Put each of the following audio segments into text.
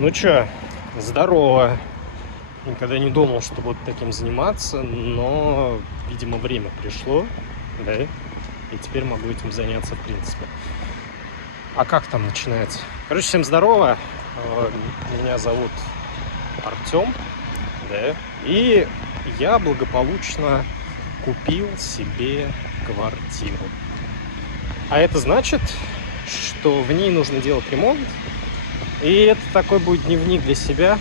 Ну чё, здорово. Никогда не думал, что буду таким заниматься, но, видимо, время пришло, да, и теперь могу этим заняться в принципе. А как там начинается? Короче, всем здорово. Меня зовут Артём, да, и я благополучно купил себе квартиру. А это значит, что в ней нужно делать ремонт, и это такой будет дневник для себя,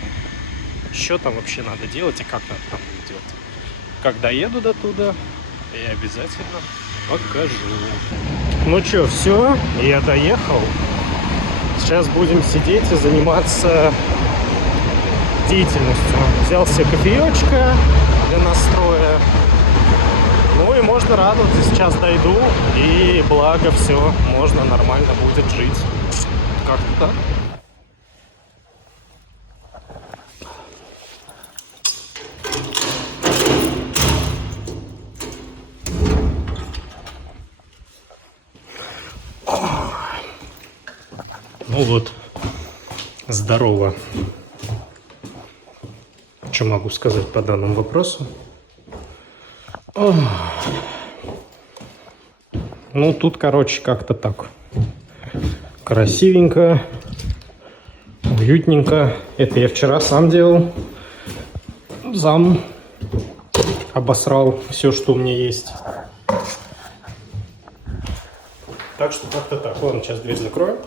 что там вообще надо делать и как надо там будет делать. Когда еду до туда, я обязательно покажу. Ну что, все, я доехал. Сейчас будем сидеть и заниматься деятельностью. Взял себе кофеечка для настроя. Ну и можно радоваться. Сейчас дойду, и благо все, можно нормально будет жить. Как-то так. Ну вот, здорово. Что могу сказать по данному вопросу? Ну, тут, короче, как-то так. Красивенько, уютненько. Это я вчера сам делал. Зам обосрал все, что у меня есть. Так что как-то так. Ладно, сейчас дверь закрою.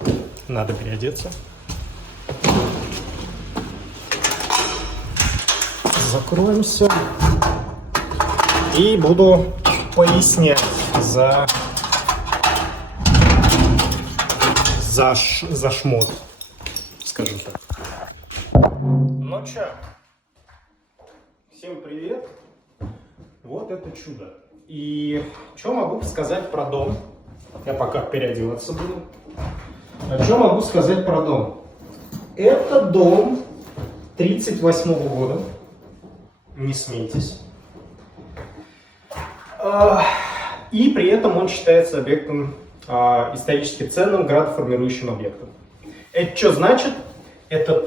Надо переодеться. Закроемся. И буду пояснять за шмот, скажем так. Ну чё, всем привет. Вот это чудо. И что могу сказать про дом? Я пока переодеваться буду. А что могу сказать про дом? Это дом 38-го года. Не смейтесь. И при этом он считается объектом исторически ценным, градоформирующим объектом. Это что значит? Это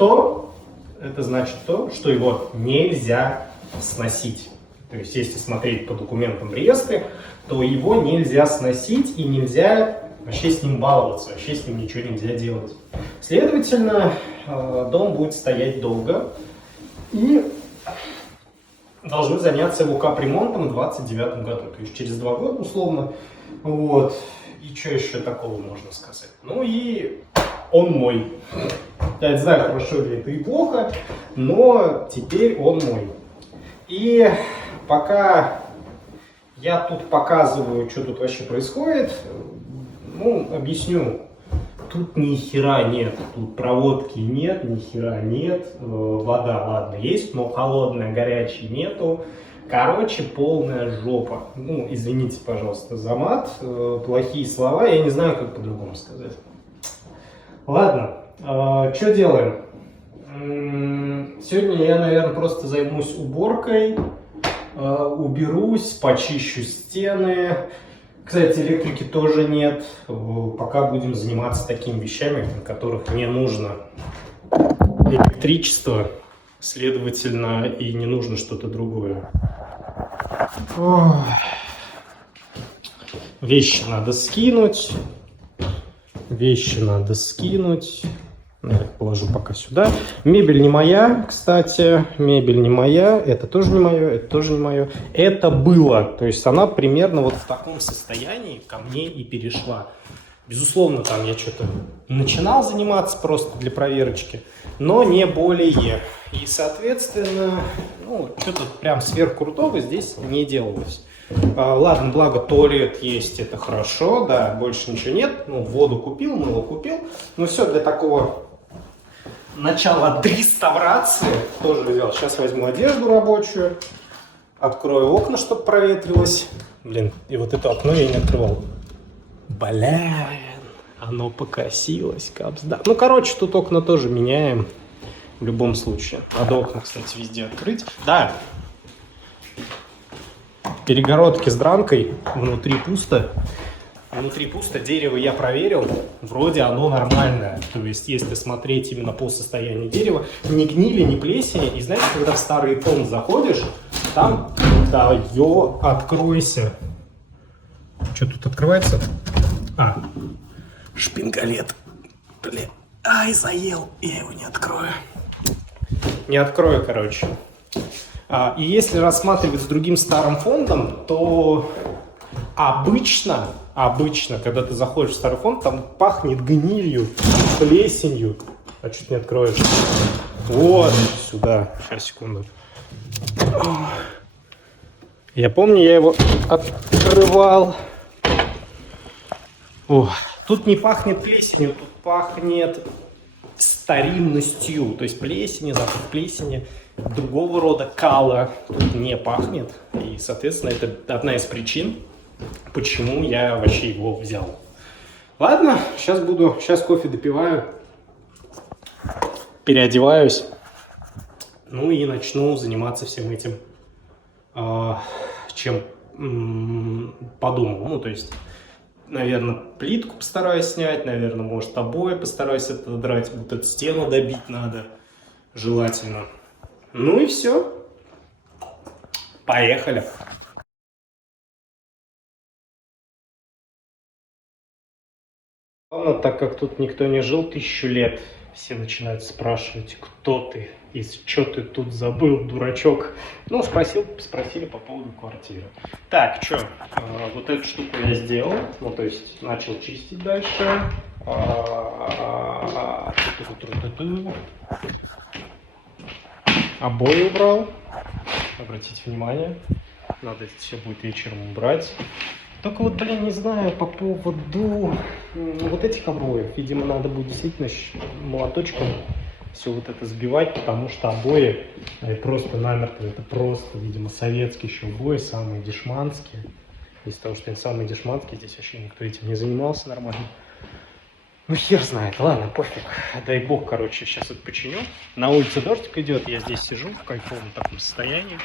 значит то, что его нельзя сносить. То есть, если смотреть по документам в реестре, то его нельзя сносить и нельзя вообще с ним баловаться, вообще с ним ничего нельзя делать. Следовательно, дом будет стоять долго и должны заняться его капремонтом в 2029 году, то есть через 2 года условно. Вот. И что еще такого можно сказать? Ну и он мой. Я не знаю, хорошо ли это и плохо, но теперь он мой. И пока я тут показываю, что тут вообще происходит, ну, объясню. Тут ни хера нет, тут проводки нет, ни хера нет, вода, ладно, есть, но холодная, горячей нету. Короче, полная жопа. Ну, извините, пожалуйста, за мат, плохие слова, я не знаю, как по-другому сказать. Ладно, что делаем? Сегодня я, наверное, просто займусь уборкой, уберусь, почищу стены. Кстати, электрики тоже нет. Пока будем заниматься такими вещами, на которых не нужно электричество, следовательно, и не нужно что-то другое. Вещи надо скинуть. Я их положу пока сюда. Мебель не моя, кстати. Мебель не моя. Это тоже не мое, это тоже не мое. Это было. То есть она примерно вот в таком состоянии ко мне и перешла. Безусловно, там я что-то начинал заниматься просто для проверочки, но не более. И, соответственно, ну, что-то прям сверхкрутого здесь не делалось. Ладно, благо туалет есть, это хорошо, да, больше ничего нет. Ну, воду купил, мыло купил. Ну, все для такого начала реставрации тоже взял. Сейчас возьму одежду рабочую, открою окна, чтобы проветрилось. Блин, и вот это окно я не открывал. Блин, оно покосилось, капсда. Ну, короче, тут окна тоже меняем в любом случае. Надо окна, кстати, везде открыть. Да. Перегородки с дранкой, внутри пусто. Внутри пусто, дерево я проверил, вроде оно нормальное. То есть, если смотреть именно по состоянию дерева, ни гнили, ни плесени. И знаете, когда в старый фонд заходишь, там, да, откройся. Что тут открывается? А, шпингалет. Блин, ай, заел, я его не открою. Не открою, короче. И если рассматривать с другим старым фондом, то обычно, когда ты заходишь в старый фонд, там пахнет гнилью, плесенью. А чуть не откроешь. Вот, сюда. Сейчас, секунду. Я помню, я его открывал. О, тут не пахнет плесенью, тут пахнет старинностью. То есть плесени, запах плесени, другого рода кала тут не пахнет. И, соответственно, это одна из причин, почему я вообще его взял. Ладно, сейчас кофе допиваю, переодеваюсь, ну и начну заниматься всем этим, чем подумал. Ну, то есть, наверное, плитку постараюсь снять, наверное, может, обои постараюсь отодрать, вот эту стену добить надо, желательно. Ну и все. Поехали. Главное, так как тут никто не жил 1000 лет, все начинают спрашивать, кто ты и что ты тут забыл, дурачок. Ну, спросили по поводу квартиры. Так, что, вот эту штуку я сделал, ну, то есть начал чистить дальше. Обои убрал, обратите внимание, надо это все будет вечером убрать. Только вот, блин, не знаю по поводу вот этих обоев. Видимо, надо будет действительно молоточком все вот это сбивать, потому что обои просто намертво. Это просто, видимо, советские еще обои, самые дешманские. Из-за того, что они самые дешманские, здесь вообще никто этим не занимался нормально. Ну, хер знает, ладно, пофиг. Дай бог, короче, сейчас это починю. На улице дождик идет, я здесь сижу в кайфовом таком состоянии.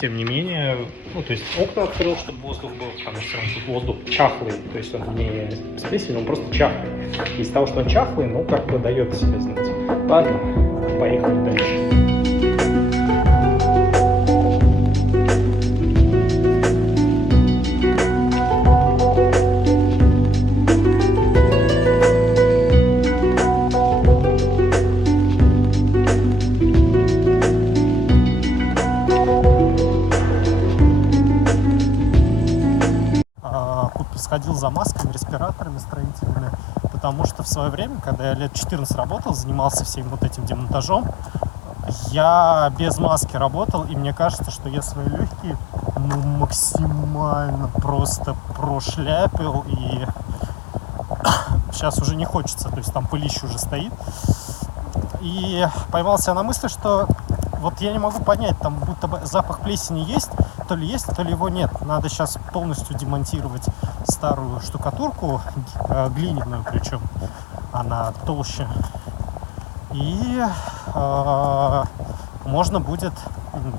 Тем не менее, ну, то есть окна открыл, чтобы воздух был, потому что тут воздух чахлый, то есть он не с плесенью, он просто чахлый. Из-за того, что он чахлый, ну, как бы дает себя знать. Ладно, поехали дальше. Сходил за масками, респираторами строительными, потому что в свое время, когда я лет 14 работал, занимался всем вот этим демонтажом, я без маски работал, и мне кажется, что я свои легкие максимально просто прошляпил, и сейчас уже не хочется, то есть там пылище уже стоит. И поймал себя на мысли, что вот я не могу понять, там будто бы запах плесени есть, то ли его нет. Надо сейчас полностью демонтировать старую штукатурку, глиняную причем, она толще. И можно будет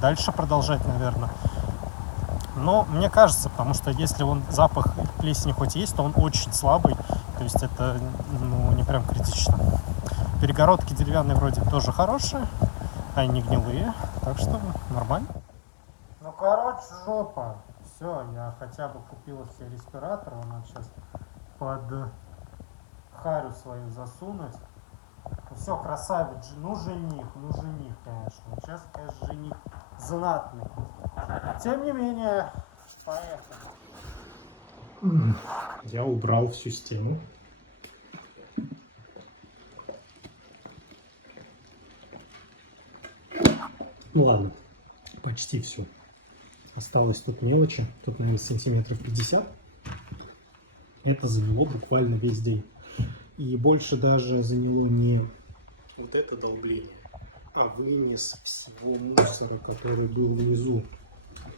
дальше продолжать, наверное. Но мне кажется, потому что если запах плесени хоть есть, то он очень слабый, то есть это не прям критично. Перегородки деревянные вроде тоже хорошие, они не гнилые, так что нормально. Ну, короче, жопа. Все, я хотя бы купил себе респиратор, надо сейчас под харю свою засунуть. Ну все, красавец, жених, конечно. Сейчас, конечно, жених знатный. Тем не менее, поехали. Я убрал всю стену. Ну ладно, почти все. Осталось тут мелочи. Тут, наверное, сантиметров 50. Это заняло буквально весь день. И больше даже заняло не вот это долбление, а вынес всего мусора, который был внизу.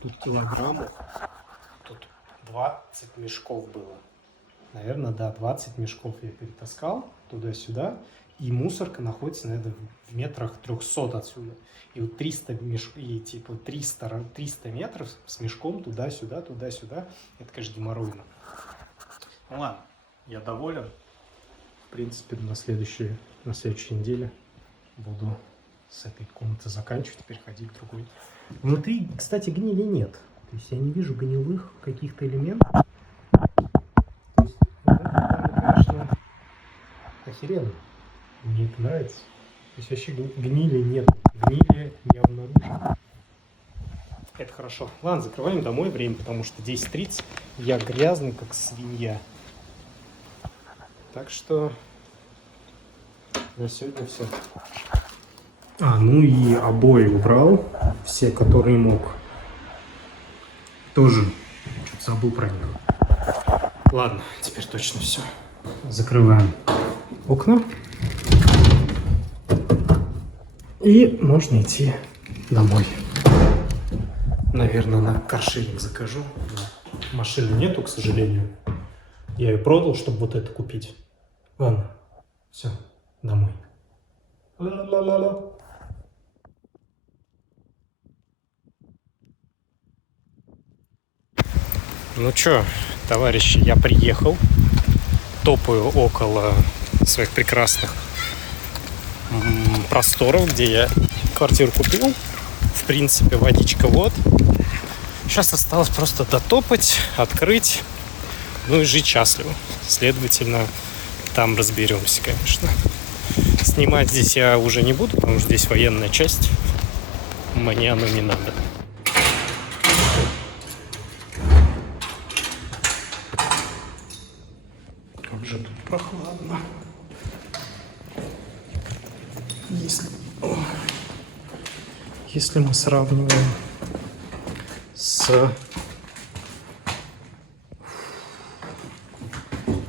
Тут килограммов. Тут 20 мешков было. Наверное, да, 20 мешков я перетаскал туда-сюда. И мусорка находится, наверное, в метрах 300 отсюда. И вот 300 метров с мешком туда-сюда, туда-сюда. Это, конечно, геморройно. Ну ладно, я доволен. В принципе, на следующей неделе буду с этой комнаты заканчивать, переходить в другую. Внутри, кстати, гнили нет. То есть я не вижу гнилых каких-то элементов. То есть, конечно, охеренно. Мне это нравится. То есть вообще гнили нет. Гнили не обнаружено. Это хорошо. Ладно, закрываем домой время, потому что 10:30. Я грязный, как свинья. Так что на сегодня все. Ну и обои убрал. Все, которые мог. Тоже что-то забыл про них. Ладно, теперь точно все. Закрываем окна. И можно идти домой. Наверное, на каршеринг закажу. Машины нету, к сожалению. Я ее продал, чтобы вот это купить. Ладно, все, домой. Ла-ла-ла-ла. Ну чё, товарищи, я приехал. Топаю около своих прекрасных просторов, где я квартиру купил. В принципе, водичка вот. Сейчас осталось просто дотопать, открыть, ну и жить счастливо. Следовательно, там разберемся, конечно. Снимать здесь я уже не буду, потому что здесь военная часть. Мне оно не надо. Как же тут прохладно. Если мы сравниваем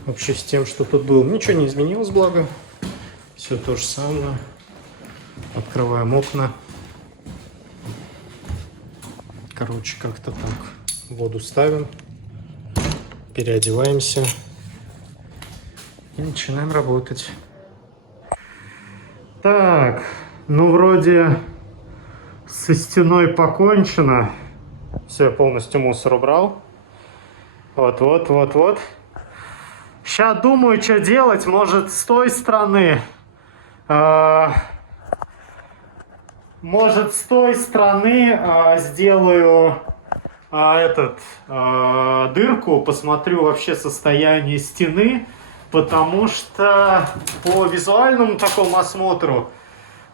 вообще с тем, что тут было, ничего не изменилось, благо. Все то же самое. Открываем окна. Короче, как-то так. Воду ставим. Переодеваемся. И начинаем работать. Так, ну вроде со стеной покончено. Все, я полностью мусор убрал. Вот. Сейчас думаю, что делать. Может, с той стороны. Может, с той стороны сделаю дырку. Посмотрю вообще состояние стены. Потому что по визуальному такому осмотру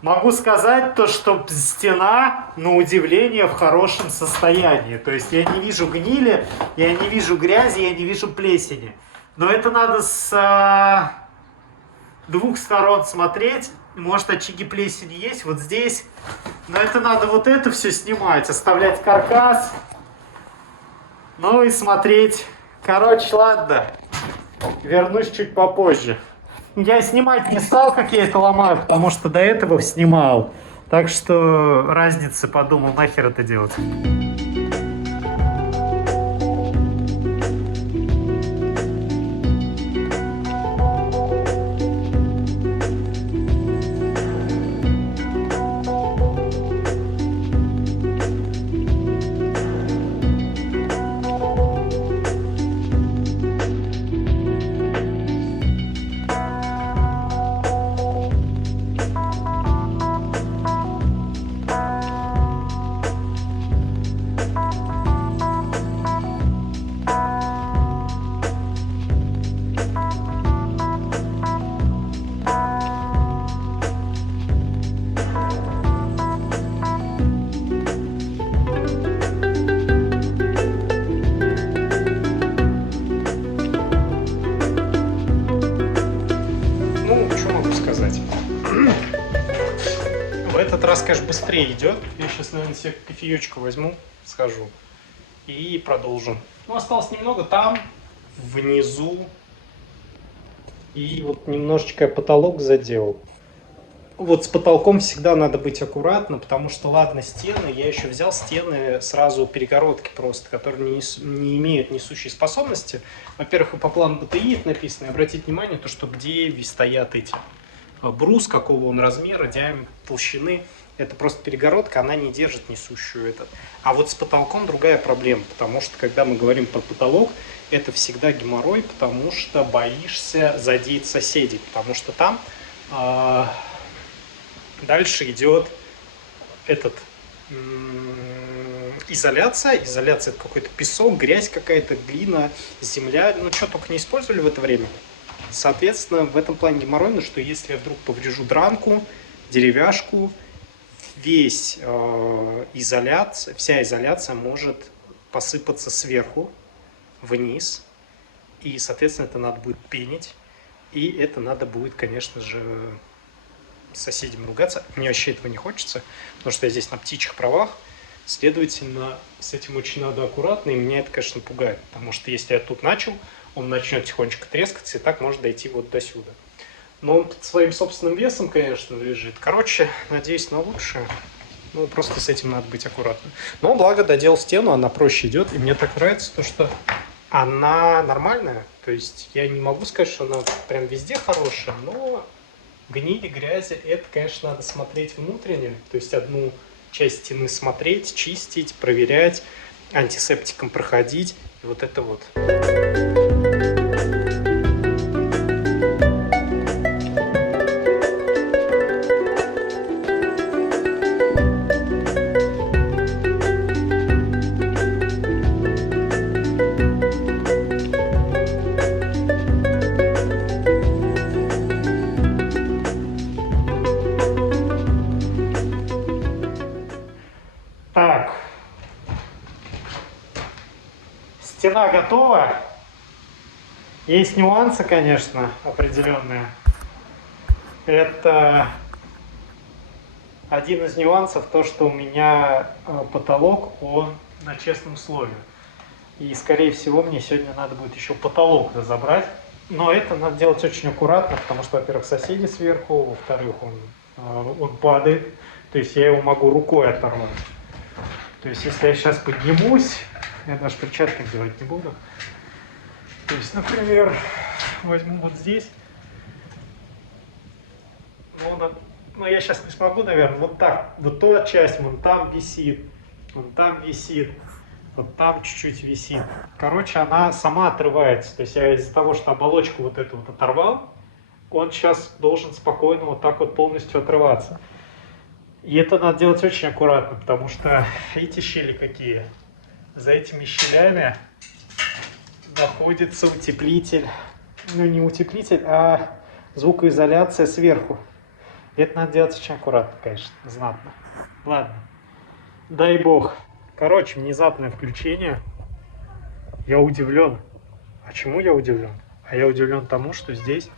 могу сказать то, что стена, на удивление, в хорошем состоянии. То есть я не вижу гнили, я не вижу грязи, я не вижу плесени. Но это надо с двух сторон смотреть. Может, очаги плесени есть вот здесь. Но это надо вот это все снимать, оставлять каркас. Ну и смотреть. Короче, ладно. Вернусь чуть попозже. Я снимать не стал, как я это ломаю, потому что до этого снимал. Так что разница, подумал, нахер это делать. Раз, конечно, быстрее идет. Я сейчас, наверное, себе кофеечку возьму, схожу и продолжим. Ну, осталось немного там, внизу. И вот немножечко я потолок задел. Вот с потолком всегда надо быть аккуратно, потому что, ладно, стены, я еще взял стены сразу перегородки просто, которые не имеют несущей способности. Во-первых, и по плану БТИ это написано, и обратите внимание, то, что где стоят эти брус, какого он размера, диаметра, толщины. Это просто перегородка, она не держит несущую этот. А вот с потолком другая проблема, потому что, когда мы говорим про потолок, это всегда геморрой, потому что боишься задеть соседей, потому что там дальше идет изоляция. Изоляция — это какой-то песок, грязь какая-то, глина, земля. Ну, что только не использовали в это время. Соответственно, в этом плане геморройно, что если я вдруг поврежу дранку, деревяшку, вся изоляция может посыпаться сверху вниз. И, соответственно, это надо будет пенить. И это надо будет, конечно же, с соседями ругаться. Мне вообще этого не хочется, потому что я здесь на птичьих правах. Следовательно, с этим очень надо аккуратно, и меня это, конечно, пугает. Потому что если я тут начал, он начнет тихонечко трескаться, и так может дойти вот до сюда. Но он под своим собственным весом, конечно, лежит. Короче, надеюсь на лучшее. Ну, просто с этим надо быть аккуратным. Но, благо, доделал стену, она проще идет. И мне так нравится то, что она нормальная. То есть я не могу сказать, что она прям везде хорошая, но гнили, грязи, это, конечно, надо смотреть внутренне. То есть одну часть стены смотреть, чистить, проверять, антисептиком проходить. И вот это вот. Так, стена готова. Есть нюансы, конечно, определенные. Это один из нюансов, то, что у меня потолок, он на честном слове. И, скорее всего, мне сегодня надо будет еще потолок разобрать. Но это надо делать очень аккуратно, потому что, во-первых, соседи сверху, во-вторых, он падает. То есть я его могу рукой оторвать. То есть если я сейчас поднимусь, я даже перчатки делать не буду. То есть, например, возьму вот здесь. Но я сейчас не смогу, наверное, вот так. Вот та часть вон там висит, вот там чуть-чуть висит. Короче, она сама отрывается. То есть я из-за того, что оболочку вот эту вот оторвал, он сейчас должен спокойно вот так вот полностью отрываться. И это надо делать очень аккуратно, потому что видите, щели какие. За этими щелями находится утеплитель. Ну, не утеплитель, а звукоизоляция сверху. И это надо делать очень аккуратно, конечно, знатно. Ладно, дай бог. Короче, внезапное включение. Я удивлен. А чему я удивлен? А я удивлен тому, что здесь,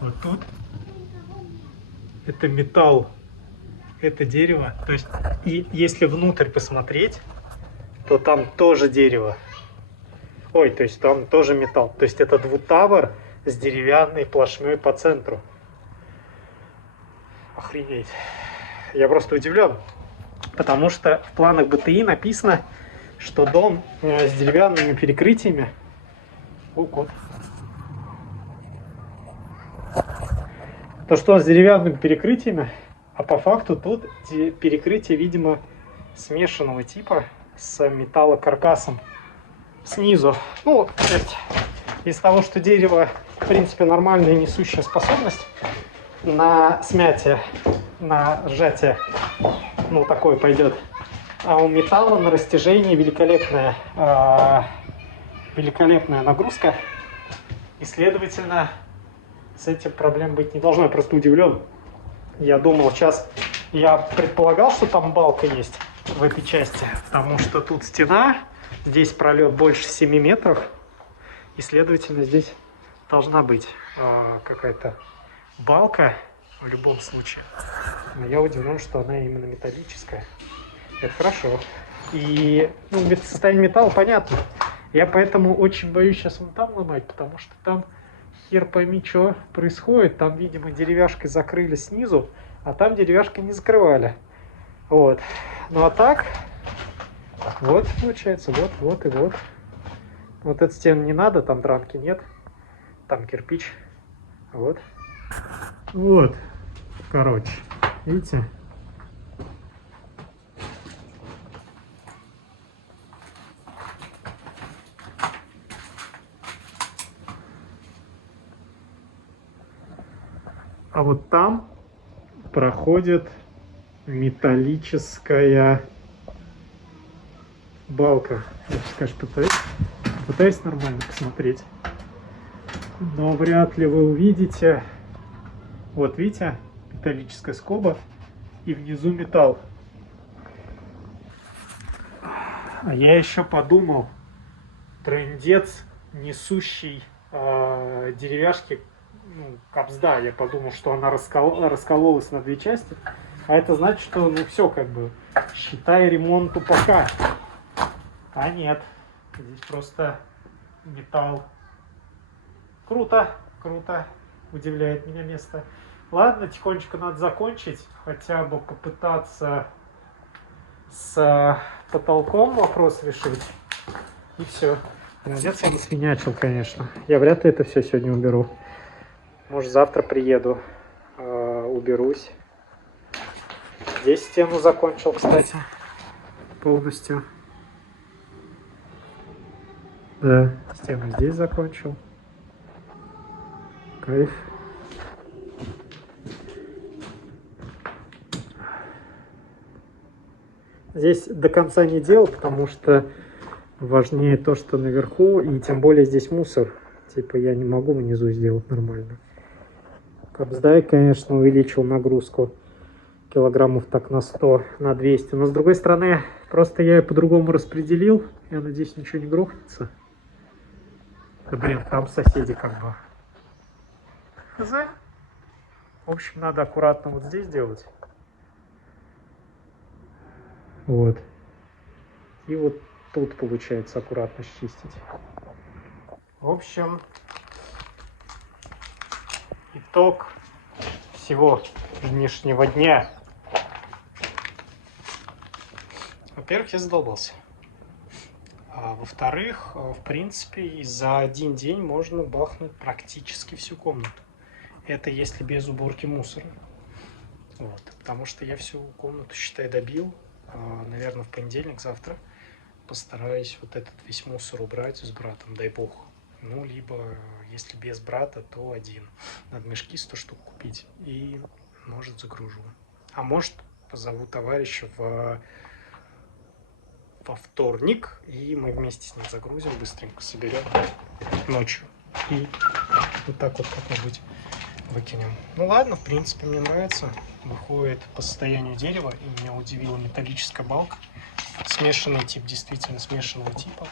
вот тут, это металл. Это дерево, то есть, и если внутрь посмотреть, то там тоже дерево. Ой, то есть там тоже металл. То есть это двутавр с деревянной плашмей по центру. Охренеть. Я просто удивлен, потому что в планах БТИ написано, что дом с деревянными перекрытиями. То, что он с деревянными перекрытиями. А по факту тут перекрытие, видимо, смешанного типа с металлокаркасом снизу. Ну, из-за того, что дерево, в принципе, нормальная несущая способность на смятие, на сжатие, ну, такое пойдет. А у металла на растяжении великолепная нагрузка. И, следовательно, с этим проблем быть не должно. Я просто удивлен. Я думал, я предполагал, что там балка есть в этой части, потому что тут стена, здесь пролет больше 7 метров, и, следовательно, здесь должна быть какая-то балка в любом случае. Но я удивлен, что она именно металлическая. Это хорошо. И состояние металла понятно. Я поэтому очень боюсь сейчас вон там ломать, потому что там хер пойми, что происходит. Там, видимо, деревяшкой закрыли снизу, а там деревяшкой не закрывали. Вот. Ну а так, вот получается, вот и вот. Вот эту стену не надо, там дранки нет. Там кирпич. Вот. Вот, короче, видите? А вот там проходит металлическая балка. Я сейчас, конечно, пытаюсь нормально посмотреть, но вряд ли вы увидите. Вот видите, металлическая скоба и внизу металл. А я еще подумал, трындец, несущий деревяшки, ну, кобзда. Я подумал, что она раскололась на две части. А это значит, что ну все, как бы, считай, ремонт упака. А нет, здесь просто металл. Круто, круто, удивляет меня место. Ладно, тихонечко надо закончить, хотя бы попытаться с потолком вопрос решить. И все. Трындец он свинячил, конечно. Я вряд ли это все сегодня уберу. Может, завтра приеду, уберусь. Здесь стену закончил, кстати, полностью. Да, стену здесь закончил. Кайф. Здесь до конца не делал, потому что важнее то, что наверху, и тем более здесь мусор. Типа я не могу внизу сделать нормально. Кобздай, конечно, увеличил нагрузку килограммов так на 100, на 200. Но с другой стороны, просто я ее по-другому распределил. Я надеюсь, ничего не грохнется. Да блин, там соседи как бы. Хз. В общем, надо аккуратно вот здесь делать. Вот. И вот тут получается аккуратно счистить. В общем, итог всего нынешнего дня. Во-первых, я задолбался. А во-вторых, в принципе, за один день можно бахнуть практически всю комнату. Это если без уборки мусора. Вот. Потому что я всю комнату, считай, добил. Наверное, в понедельник, завтра постараюсь вот этот весь мусор убрать с братом, дай бог. Ну, либо, если без брата, то один. Надо мешки 100 штук купить. И, может, загружу. А может, позову товарища во вторник, и мы вместе с ним загрузим, быстренько соберем ночью. И вот так вот как-нибудь выкинем. Ну ладно, в принципе, мне нравится. Выходит по состоянию дерева, и меня удивила металлическая балка. Смешанный тип, действительно смешанного типа.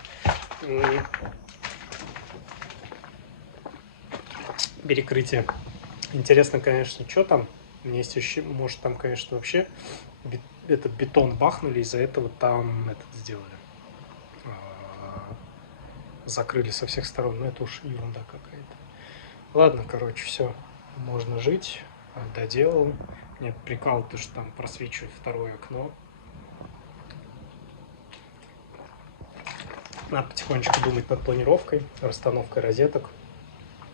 Перекрытие. Интересно, конечно, что там. У меня есть ощущение, может, там, конечно, вообще этот бетон бахнули, из-за этого там этот сделали. Закрыли со всех сторон. Но это уж ерунда какая-то. Ладно, короче, все. Можно жить. Доделал. Мне прикал, то, что там просвечивает второе окно. Надо потихонечку думать над планировкой, расстановкой розеток.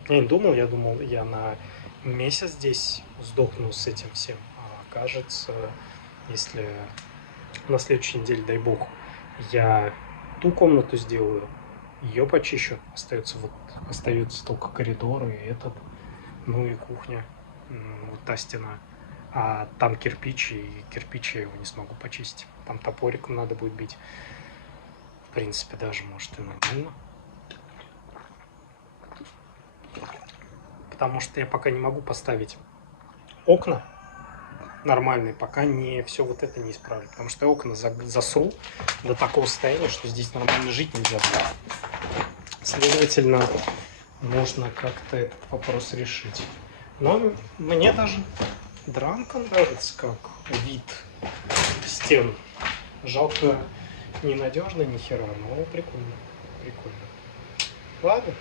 Я не думал, я думал, я на месяц здесь сдохну с этим всем. А кажется, если на следующей неделе, дай бог, я ту комнату сделаю, ее почищу, остается только коридор и этот, ну и кухня, вот та стена. А там кирпич, и кирпич я его не смогу почистить. Там топориком надо будет бить. В принципе, даже, может, и нормально. Потому что я пока не могу поставить окна нормальные, пока не все вот это не исправлю. Потому что я окна засру до такого состояния, что здесь нормально жить нельзя будет. Следовательно, можно как-то этот вопрос решить. Но мне даже дранка нравится как вид стен. Жалко, ненадежно ни хера, но прикольно. Прикольно. Ладно,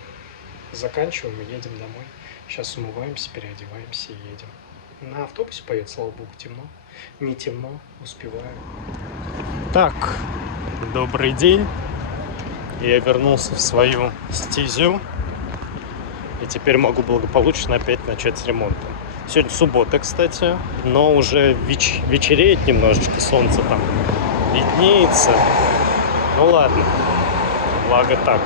заканчиваем и едем домой. Сейчас умываемся, переодеваемся и едем. На автобусе поедет, слава богу, темно. Не темно, успеваю. Так, добрый день. Я вернулся в свою стезю. И теперь могу благополучно опять начать с ремонта. Сегодня суббота, кстати, но уже вечереет немножечко, солнце там виднеется. Ну ладно, благо так.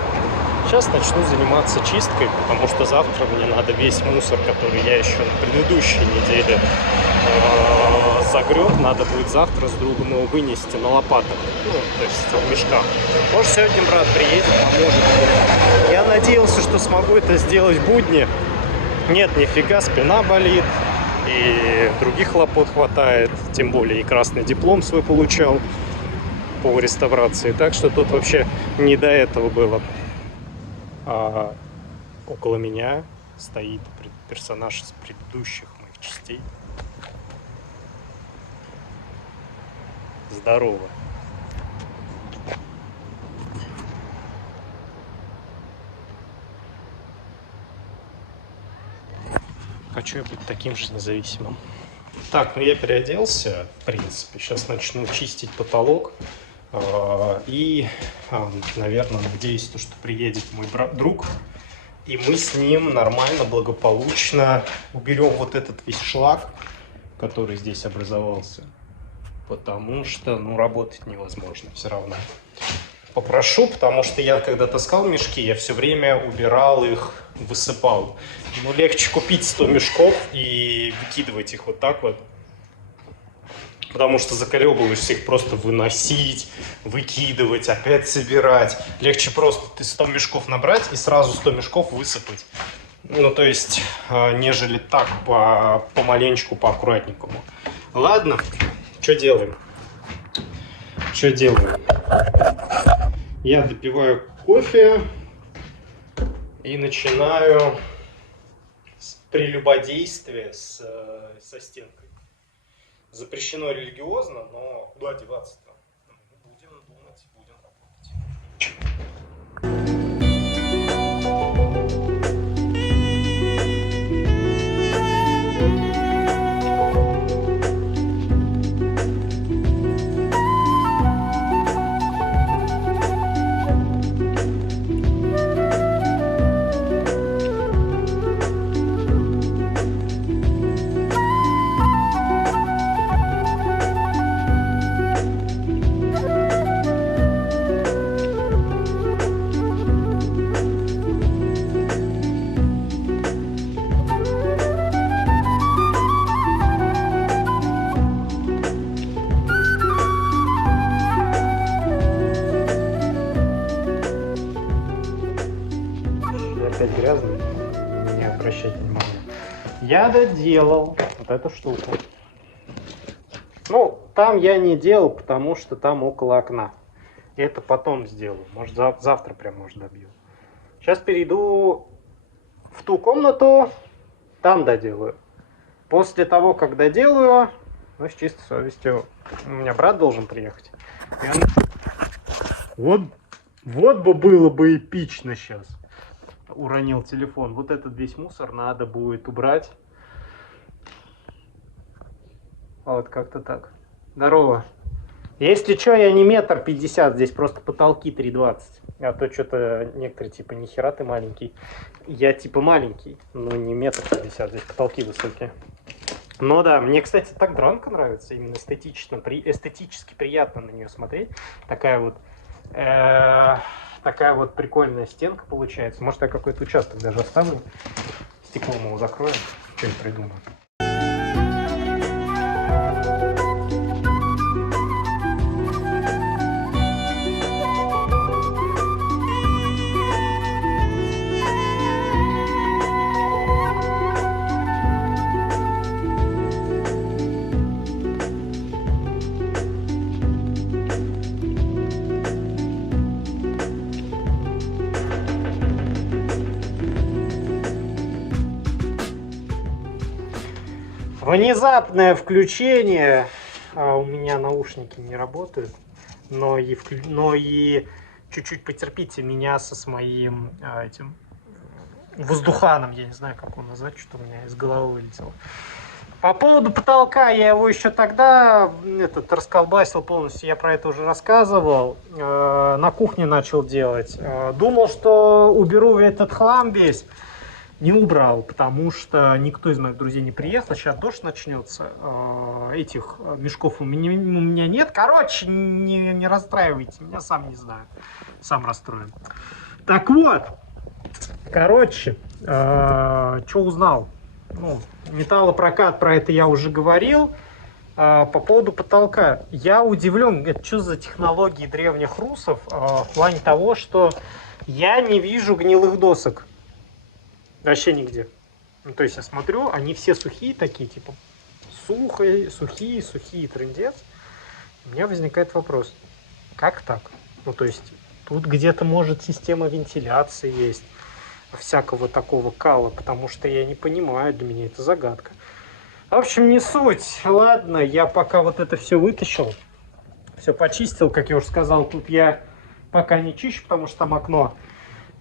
Сейчас начну заниматься чисткой, потому что завтра мне надо весь мусор, который я еще на предыдущей неделе загреб, надо будет завтра с другом его вынести на лопатах, ну, то есть в мешках. Может, сегодня брат приедет, поможет мне. Я надеялся, что смогу это сделать в будни. Нет, нифига, спина болит, и других хлопот хватает, тем более и красный диплом свой получал по реставрации, так что тут вообще не до этого было. А около меня стоит персонаж из предыдущих моих частей. Здорово. Хочу я быть таким же независимым. Так, ну я переоделся, в принципе. Сейчас начну чистить потолок. И, наверное, надеюсь, что приедет мой друг. И мы с ним нормально, благополучно уберем вот этот весь шлак, который здесь образовался. Потому что, ну, работать невозможно все равно. Попрошу, потому что я, когда таскал мешки, я все время убирал их, высыпал. Ну, легче купить 100 мешков и выкидывать их вот так вот. Потому что заколебываешься их просто выносить, выкидывать, опять собирать. Легче просто ты 100 мешков набрать и сразу 100 мешков высыпать. Ну, то есть, нежели так, помаленечку, поаккуратненькому. Ладно, что делаем? Что делаем? Я допиваю кофе и начинаю прелюбодействие со стенкой. Запрещено религиозно, но куда деваться-то? Будем думать, будем работать. Опять грязный, не обращайте внимания. Я доделал вот эту штуку. Ну, там я не делал, потому что там около окна. Это потом сделаю. Может, завтра прям, может, добью. Сейчас перейду в ту комнату, там доделаю. После того, как доделаю, ну, с чистой совестью, у меня брат должен приехать. Вот бы было бы эпично сейчас. Уронил телефон. Вот этот весь мусор надо будет убрать. Вот как-то так. Здорово. Если что, я не 1,50 м, здесь просто потолки 3,20 м. А то что-то некоторые типа нихера ты маленький. Я типа маленький, но не 1,50 м, здесь потолки высокие. Но да, мне, кстати, так дранка нравится, именно эстетично, эстетически приятно на нее смотреть. Такая вот прикольная стенка получается. Может, я какой-то участок даже оставлю. Стекло мы его закроем. Что я придумаю. Внезапное включение. У меня наушники не работают, но и чуть-чуть потерпите меня со моим этим воздуханом. Я не знаю, как его назвать, что у меня из головы вылетело. По поводу потолка, я его еще тогда расколбасил полностью, я про это уже рассказывал. На кухне начал делать. Думал, что уберу этот хлам весь. не убрал, потому что никто из моих друзей не приехал. Сейчас дождь начнется. Этих мешков у меня нет. Короче, не расстраивайте меня, сам не знаю. Сам расстроен. Так вот, короче, что узнал? Ну, металлопрокат, про это я уже говорил. По поводу потолка. Я удивлен, это что за технологии древних русов в плане того, что я не вижу гнилых досок. Вообще нигде. Ну, то есть я смотрю, они все сухие такие, типа сухие, трындец. У меня возникает вопрос, как так? Ну, то есть тут где-то, может, система вентиляции есть, всякого такого кала, потому что я не понимаю, для меня это загадка. В общем, не суть. Ладно, я пока вот это все вытащил, все почистил, как я уже сказал, тут я пока не чищу, потому что там окно.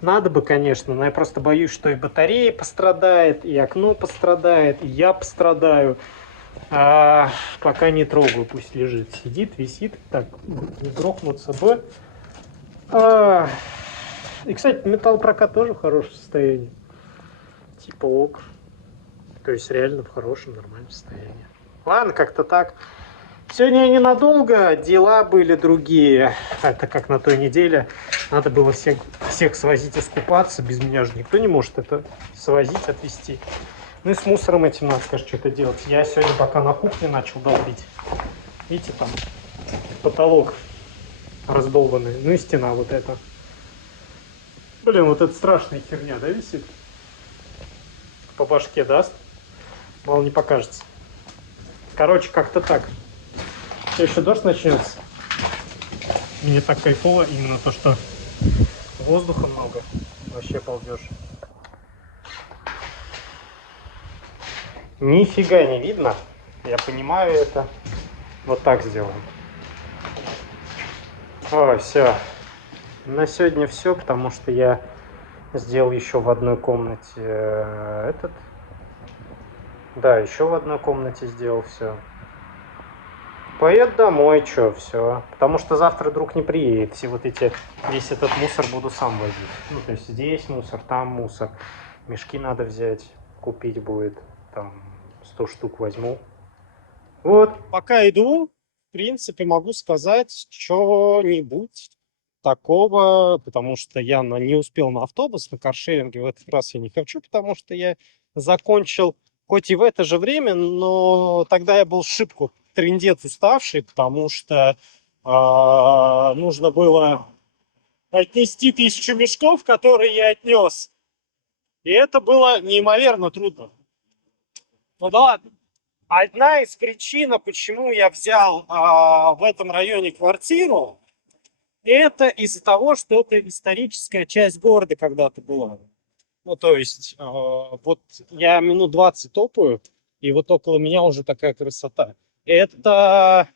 Надо бы, конечно, но я просто боюсь, что и батарея пострадает, и окно пострадает, и я пострадаю. Пока не трогаю, пусть лежит, сидит, висит, так, не грохнуться бы. И, кстати, металлопрокат тоже в хорошем состоянии. Типа ок. То есть реально в хорошем, нормальном состоянии. Ладно, как-то так. Сегодня ненадолго, дела были другие. Это как на той неделе. Надо было всех свозить искупаться. Без меня же никто не может это свозить, отвезти. Ну и с мусором этим надо, конечно, что-то делать. Я сегодня пока на кухне начал долбить. Видите, там потолок раздолбанный. Ну и стена вот эта. Блин, вот это страшная херня, да, висит? По башке даст. Мало не покажется. Короче, как-то так. Все еще дождь начнется. Мне так кайфово именно то, что воздуха много. Вообще балдеж. Нифига не видно. Я понимаю это. Вот так сделаем. О, все. На сегодня все, потому что я сделал еще в одной комнате этот. Да, еще в одной комнате сделал все. Поеду домой, что, все. Потому что завтра друг не приедет. Все вот эти, весь этот мусор буду сам возить. Ну, то есть здесь мусор, там мусор. Мешки надо взять, купить будет. Там 100 штук возьму. Вот. Пока иду, в принципе, могу сказать что-нибудь такого, потому что я не успел на автобус, на каршеринге в этот раз я не хочу, потому что я закончил, хоть и в это же время, но тогда я был шибко трындец уставший, потому что нужно было отнести 1000 мешков, которые я отнес. И это было неимоверно трудно. Ну да ладно. Одна из причин, почему я взял в этом районе квартиру, это из-за того, что это историческая часть города когда-то была. Ну, то есть, вот я минут 20 топаю, и вот около меня уже такая красота. Это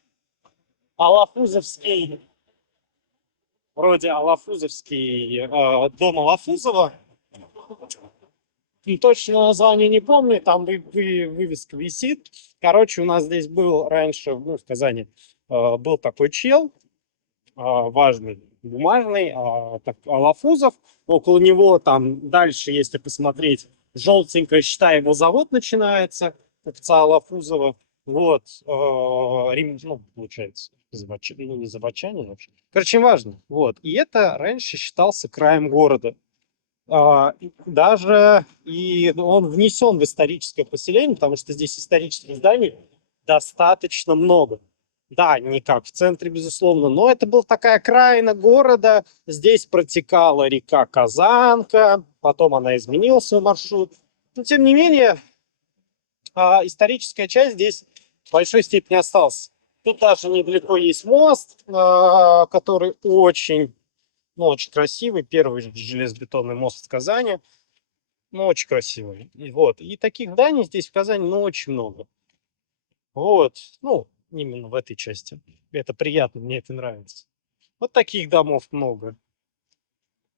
Алафузовский, вроде Алафузовский, дом Алафузова. Точно название не помню, там вывеска висит. Короче, у нас здесь был раньше, ну, в Казани, был такой чел, важный, бумажный, Алафузов. Около него там дальше, если посмотреть, желтенько, считай, его завод начинается, купца Алафузова. Вот, ну, получается, ну, не заводчане вообще. Короче, важно. Вот, и это раньше считался краем города. Даже и он внесен в историческое поселение, потому что здесь исторических зданий достаточно много. Да, не как в центре, безусловно, но это была такая окраина города. Здесь протекала река Казанка, потом она изменила свой маршрут. Но, тем не менее, историческая часть здесь в большой степени осталась. Тут даже недалеко есть мост, который очень красивый. Первый железобетонный мост в Казани. Ну, очень красивый. И вот. И таких зданий здесь в Казани, очень много. Вот. Ну, именно в этой части. Это приятно, мне это нравится. Вот таких домов много.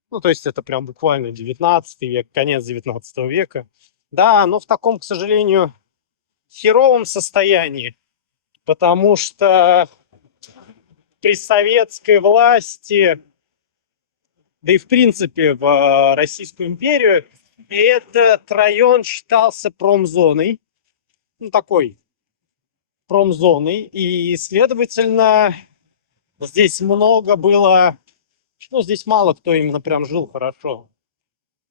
Ну, то есть это прям буквально 19 век, конец 19 века. Да, но в таком, к сожалению, херовом состоянии. Потому что при советской власти, да и в принципе в Российскую империю, Этот район считался промзоной, ну такой промзоной, и, следовательно, здесь много было, ну, здесь мало кто именно прям жил хорошо.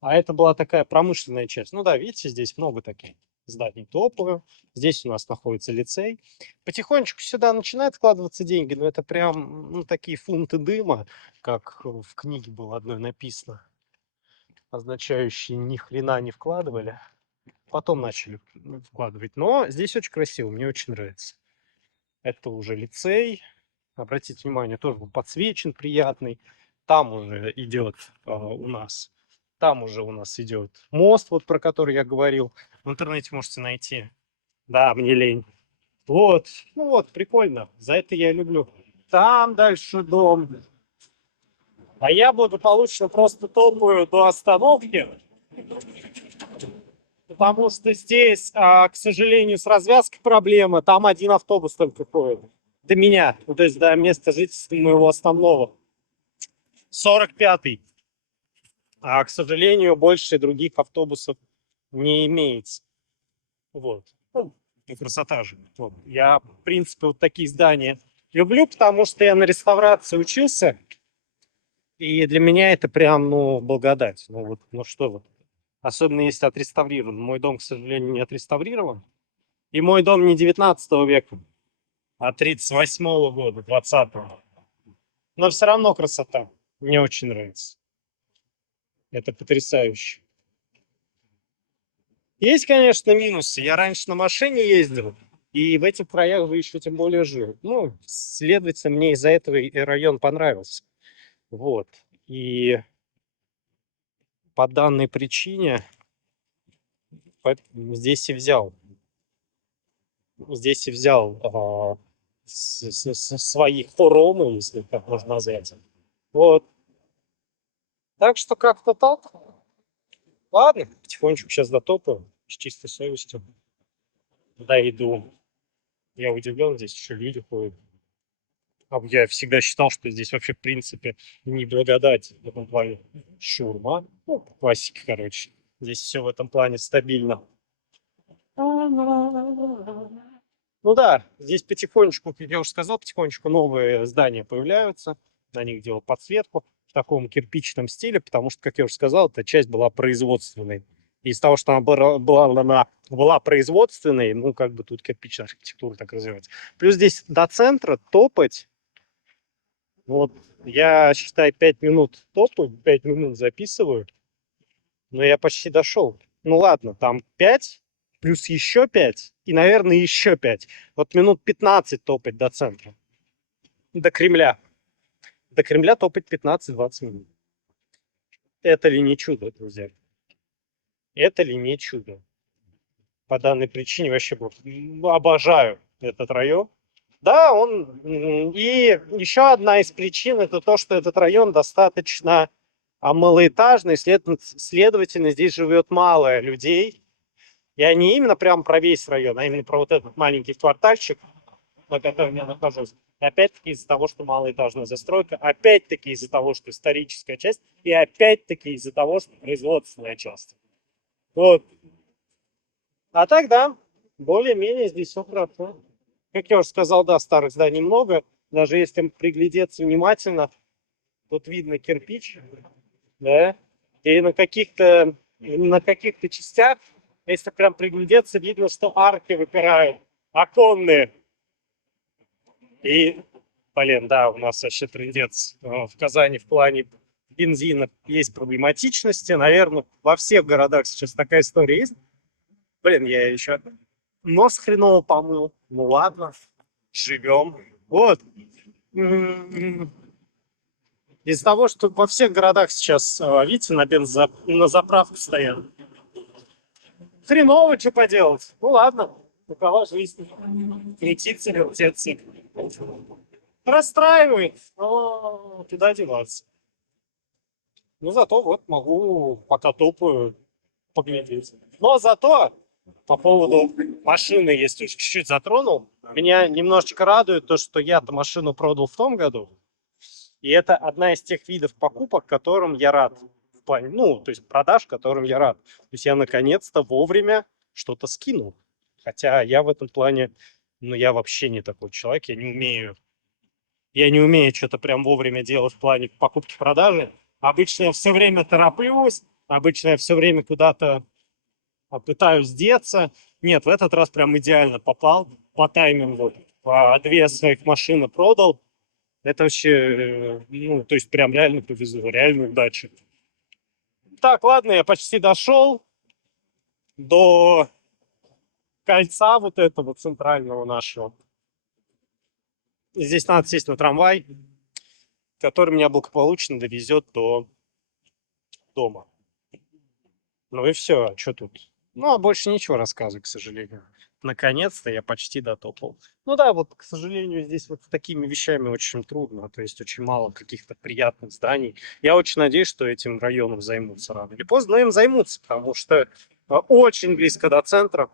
А это была такая промышленная часть. Ну да, видите, здесь много таких зданий топовых. Здесь у нас находится лицей. Потихонечку сюда начинают вкладываться деньги, но это прям, ну, такие фунты дыма, как в книге было одной написано, означающие ни хрена не вкладывали. Потом начали вкладывать. Но здесь очень красиво, мне очень нравится. Это уже лицей. Обратите внимание, тоже подсвечен, приятный. Там уже идет у нас, там уже у нас идет мост, вот про который я говорил. В интернете можете найти. Да, мне лень. Вот, ну вот, прикольно. За это я люблю. Там дальше дом. А я благополучно просто топаю до остановки, потому что здесь, к сожалению, с развязкой проблема. Там один автобус только ходит. До меня, ну, то есть до места жительства моего основного. 45-й. А, к сожалению, больше других автобусов не имеется. Вот. Ну, и красота же. Вот. Я, в принципе, вот такие здания люблю, потому что я на реставрации учился. И для меня это прям, ну, благодать. Ну, вот, ну что вот. Особенно если отреставрирован. Мой дом, к сожалению, не отреставрирован. И мой дом не 19 века, а 38-го года, 20-го. Но все равно красота. Мне очень нравится. Это потрясающе. Есть, конечно, минусы. Я раньше на машине ездил, и в этих краях вы еще тем более жил. Ну, следовательно, мне из-за этого и район понравился. Вот. И по данной причине здесь и взял. Здесь и взял свои хоромы, если так можно назвать. Вот. Так что как-то так. Ладно, потихонечку сейчас дотопаю с чистой совестью. Дойду. Я удивлен, здесь еще люди ходят. Я всегда считал, что здесь вообще, в принципе, не благодать в этом плане. Шаурма. Ну, классика, короче. Здесь все в этом плане стабильно. Ну да, здесь потихонечку, как я уже сказал, потихонечку новые здания появляются. На них делал подсветку в таком кирпичном стиле, потому что, как я уже сказал, эта часть была производственной. И из того, что она была производственной, ну, как бы тут кирпичная архитектура так развивается. Плюс здесь до центра топать. Вот я, считай, 5 минут топаю, 5 минут записываю, но я почти дошел. Ну ладно, там 5, плюс еще 5, и, наверное, еще 5. Вот минут 15 топать до центра. До Кремля. До Кремля топать 15-20 минут. Это ли не чудо, друзья? Это ли не чудо? По данной причине вообще обожаю этот район. Да, и еще одна из причин это то, что этот район достаточно малоэтажный, следовательно, здесь живет мало людей. Я не именно прям про весь район, а именно про вот этот маленький квартальчик, на котором я нахожусь. И опять-таки из-за того, что малоэтажная застройка, опять-таки из-за того, что историческая часть, и опять-таки из-за того, что производственная часть. Вот. А так, да, более-менее здесь все хорошо. Как я уже сказал, да, старых зданий много. Даже если приглядеться внимательно, тут видно кирпич, да, и на каких-то частях, если прям приглядеться, видно, что арки выпирают, оконные. И, блин, да, у нас вообще трындец в Казани в плане бензина есть проблематичности. Наверное, во всех городах сейчас такая история есть. Блин, я еще нос хреново помыл. Ну ладно, живем. Вот. Из-за того, что во всех городах сейчас, видите, на заправку стоят. Хреново, что поделать. Ну ладно, такова жизнь. Летится, вертеться. Расстраивает, но куда деваться. Ну зато вот могу, пока топаю, поглядеть. Но зато по поводу машины, если уж чуть-чуть затронул, меня немножечко радует то, что я-то машину продал в том году. И это одна из тех видов покупок, которым я рад. В плане, ну, то есть продаж, которым я рад. То есть я наконец-то вовремя что-то скинул. Хотя я в этом плане, ну, я вообще не такой человек, я не умею что-то прям вовремя делать в плане покупки-продажи. Обычно я все время тороплюсь, обычно я все время куда-то пытаюсь деться. Нет, в этот раз прям идеально попал по таймингу. Две своих машины продал. Это вообще, ну, то есть прям реально повезло, реально удача. Так, ладно, я почти дошел до кольца вот этого центрального нашего. Здесь надо сесть на трамвай, который меня благополучно довезет до дома. Ну и все, что тут? Ну, а больше ничего рассказывать, к сожалению. Наконец-то я почти дотопал. Ну да, вот, к сожалению, здесь вот с такими вещами очень трудно. То есть очень мало каких-то приятных зданий. Я очень надеюсь, что этим районом займутся рано или поздно. Но им займутся, потому что очень близко до центра.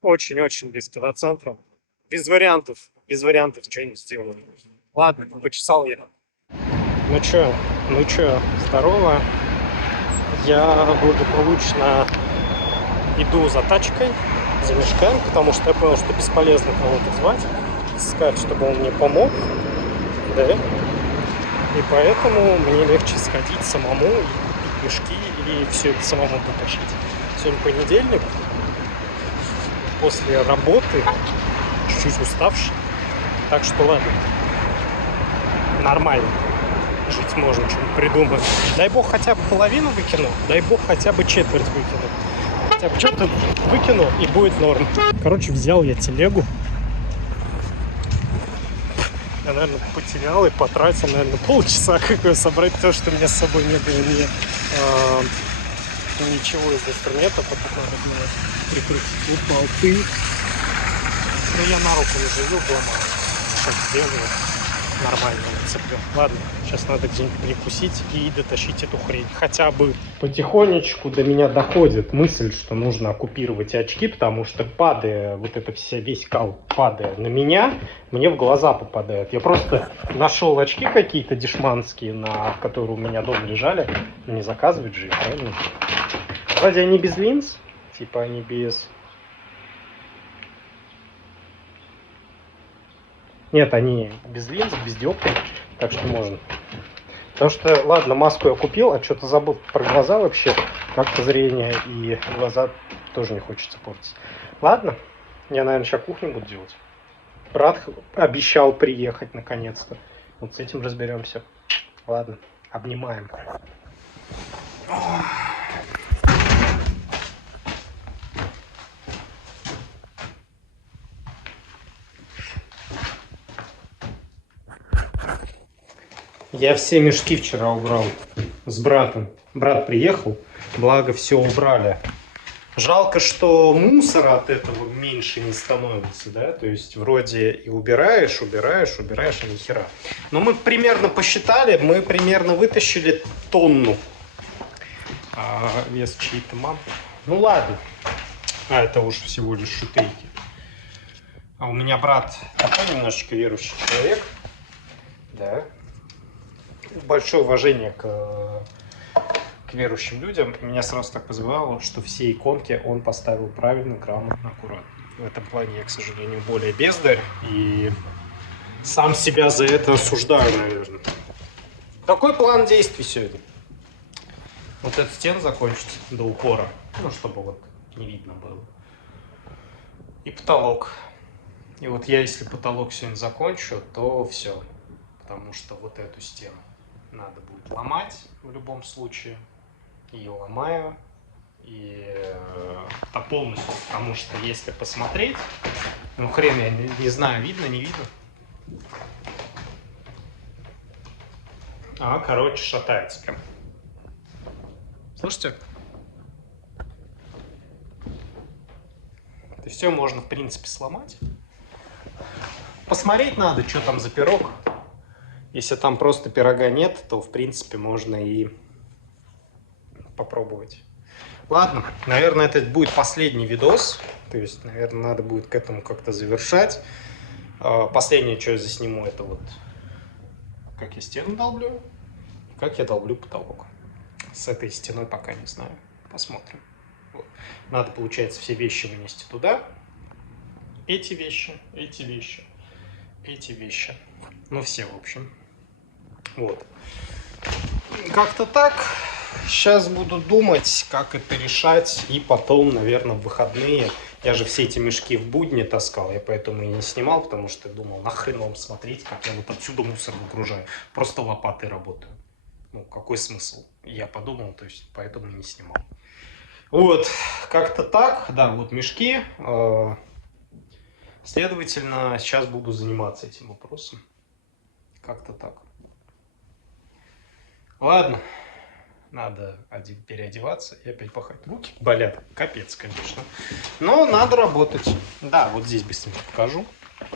Очень-очень близко до центра. Без вариантов что-нибудь сделаю. Ладно, почесал я. Ну чё, здорово. Я благополучно иду за тачкой, за мешками, потому что я понял, что бесполезно кого-то звать, сказать, чтобы он мне помог, да, и поэтому мне легче сходить самому и купить мешки и все это самому дотащить. Сегодня понедельник, после работы, чуть-чуть уставший, так что ладно, нормально. Жить можно, что-нибудь придумаем. Дай бог хотя бы половину выкину, дай бог хотя бы четверть выкину. Хотя бы что-то выкину и будет норм. Короче, взял я телегу. Я, наверное, потерял и потратил, наверное, полчаса, как ее собрать, то, что у меня с собой не было ничего из инструментов, под которых надо прикрутить вот болты. Ну, я на руку не живу, ломаю. Сейчас сделаю. Нормально цеплю. Ладно, сейчас надо где-нибудь перекусить и дотащить эту хрень. Хотя бы. Потихонечку до меня доходит мысль, что нужно оккупировать очки, потому что падая, вот это весь кал падая на меня, мне в глаза попадает. Я просто нашел очки какие-то дешманские, которые у меня дома лежали. Не заказывать же, правильно? Вроде они без линз, типа они без... Нет, они без линз, без диоптрий, так что можно. Потому что, ладно, маску я купил, а что-то забыл про глаза вообще. Как-то зрение и глаза тоже не хочется портить. Ладно, я, наверное, сейчас кухню буду делать. Брат обещал приехать наконец-то. Вот с этим разберемся. Ладно, обнимаем. Я все мешки вчера убрал с братом. Брат приехал, благо все убрали. Жалко, что мусора от этого меньше не становится, да? То есть вроде и убираешь, а ни хера. Но мы примерно посчитали, мы примерно вытащили тонну. Вес чьей-то мамы. Ну ладно. Это уж всего лишь шутейки. А у меня брат такой немножечко верующий человек. Да. Большое уважение к верующим людям. Меня сразу так позывало, что все иконки он поставил правильно, грамотно, аккуратно. В этом плане я, к сожалению, более бездарь и сам себя за это осуждаю, наверное. Какой план действий сегодня? Вот эта стена закончится до упора, ну, чтобы вот не видно было. И потолок. И вот я, если потолок сегодня закончу, то все. Потому что вот эту стену надо будет ломать в любом случае. Ее ломаю. И это полностью, потому что если посмотреть, ну хрен я не знаю, видно, не видно. Короче, шатается прям. Слышите? То есть все можно, в принципе, сломать. Посмотреть надо, что там за пирог. Если там просто пирога нет, то, в принципе, можно и попробовать. Ладно, наверное, это будет последний видос. То есть, наверное, надо будет к этому как-то завершать. Последнее, что я засниму, это вот как я стену долблю, как я долблю потолок. с этой стеной пока не знаю. Посмотрим. Вот. Надо, получается, все вещи вынести туда. Эти вещи, эти вещи, эти вещи. Ну, все, в общем. Вот. Как-то так. Сейчас буду думать, как это решать. И потом, наверное, в выходные. Я же все эти мешки в будни таскал. Я поэтому и не снимал, потому что думал, нахрен вам смотреть, как я вот отсюда мусор выгружаю. Просто лопатой работаю. Ну, какой смысл? Я подумал, то есть поэтому не снимал. Вот, как-то так. Да, вот мешки. Следовательно, сейчас буду заниматься этим вопросом. Как-то так. Ладно. Надо переодеваться и опять пахать. Руки болят. Капец, конечно. Но надо работать. Да, вот здесь быстренько покажу.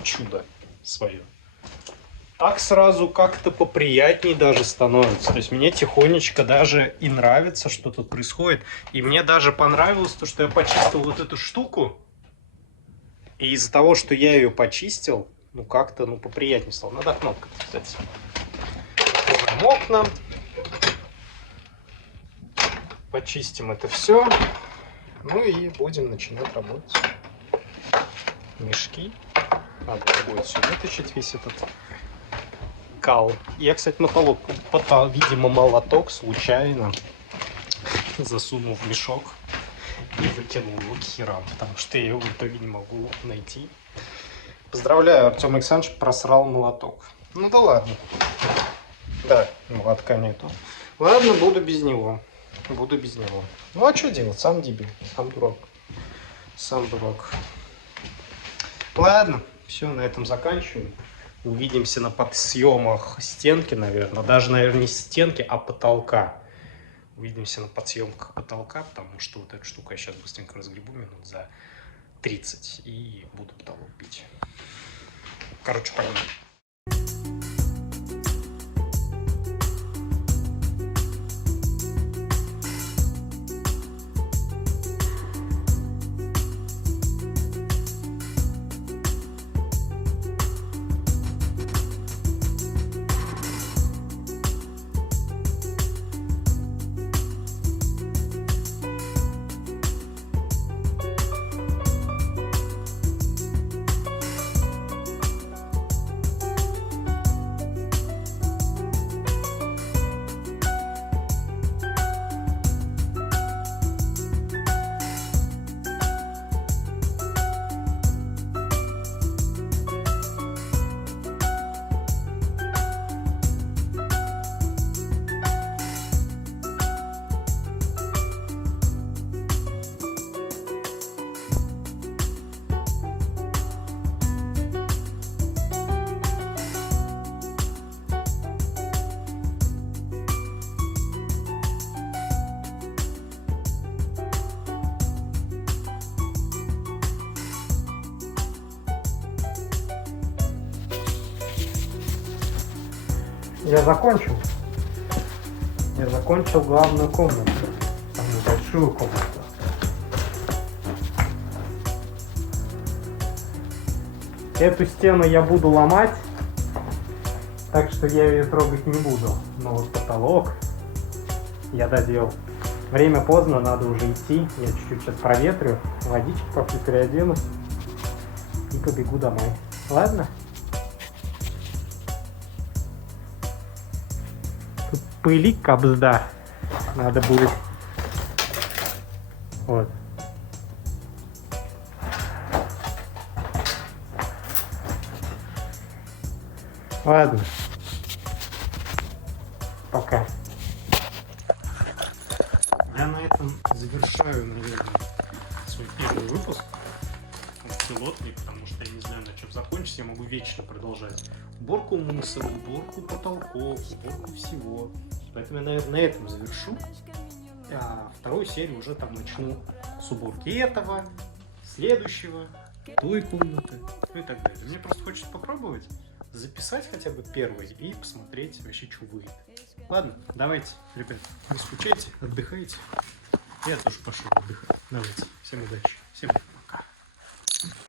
Чудо свое. Так сразу как-то поприятней даже становится. То есть мне тихонечко даже и нравится, что тут происходит. И мне даже понравилось то, что я почистил вот эту штуку. И из-за того, что я ее почистил, ну как-то поприятнее стало. Надо кнопка, кстати. Откроем окна. Почистим это все. Ну и будем начинать работать. Мешки. Надо будет все вытащить, весь этот кал. Я, кстати, видимо, молоток случайно засунул в мешок и выкинул его к херам, потому что я его в итоге не могу найти. Поздравляю, Артем Александрович просрал молоток. Ну да ладно. Да, молотка нету. Ладно, буду без него. Буду без него. Ну а что делать? Сам дебил, сам дурак. Сам дурак. Ладно, все, на этом заканчиваем. Увидимся на подсъемах стенки, наверное. Даже, наверное, не стенки, а потолка. Увидимся на подсъемках потолка, потому что вот эту штуку я сейчас быстренько разгребу минут за 30 и буду потолок бить. Короче, пойдем. Я закончил. Я закончил главную комнату. Самую большую комнату. Эту стену я буду ломать, так что я ее трогать не буду. Но вот потолок я доделал. Время поздно, надо уже идти. Я чуть-чуть сейчас проветрю, водички попью, переоденусь и побегу домой. Ладно? Тут пыли кабзда. Надо будет. Вот. Ладно. Пока. Я на этом завершаю, наверное, свой первый выпуск пилотный, потому что я не знаю, на чем закончить. Я могу вечно продолжать уборку мусора, уборку потолков, уборку всего. Поэтому я, наверное, на этом завершу. А вторую серию уже там начну с уборки этого, следующего, той комнаты, ну и так далее. Мне просто хочется попробовать записать хотя бы первый и посмотреть вообще, что выйдет. Ладно, давайте, ребят, не скучайте, отдыхайте. Я тоже пошел отдыхать. Давайте, всем удачи, всем пока.